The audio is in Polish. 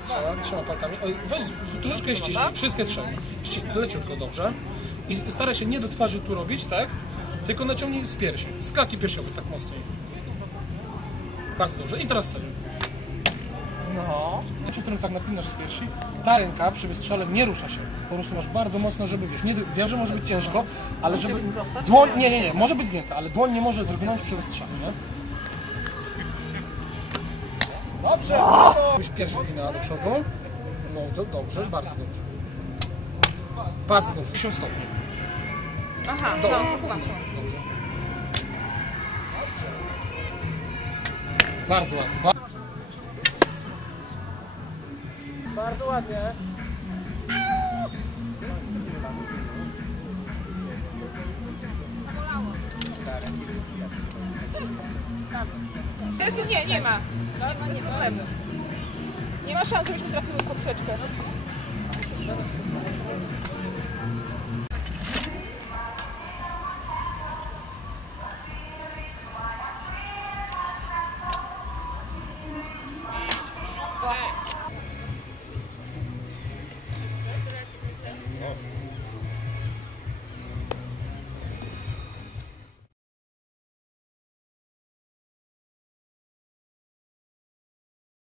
strzała, trzema palcami. Weź troszeczkę ściśnij, wszystkie trzy. Ści- Leciutko, dobrze. I staraj się nie do twarzy tu robić, tak? Tylko naciągnij z piersi, z klatki piersiowej, tak mocniej. Bardzo dobrze. I teraz sobie. No. Czy którym tak napinasz z piersi, ta ręka przy wystrzale nie rusza się. Po prostu masz bardzo mocno, żeby wiesz, nie, wiem, że może być ciężko, ale żeby... Dłoń, nie, nie, nie, może być zgięta, ale dłoń nie może drgnąć przy wystrzale, nie? Dobrze, brawo! Byś pierwszy wginęła do przodu. No to dobrze, bardzo dobrze. Bardzo dobrze, 10 stopni. Aha, Dobra. no, chyba. Dobrze. Bardzo ładnie. Ba bardzo ładnie. Sensu nie, nie ma. No, no nie ma nie problemu. Nie ma szans, żebyśmy trafiły w poprzeczkę. Żółty!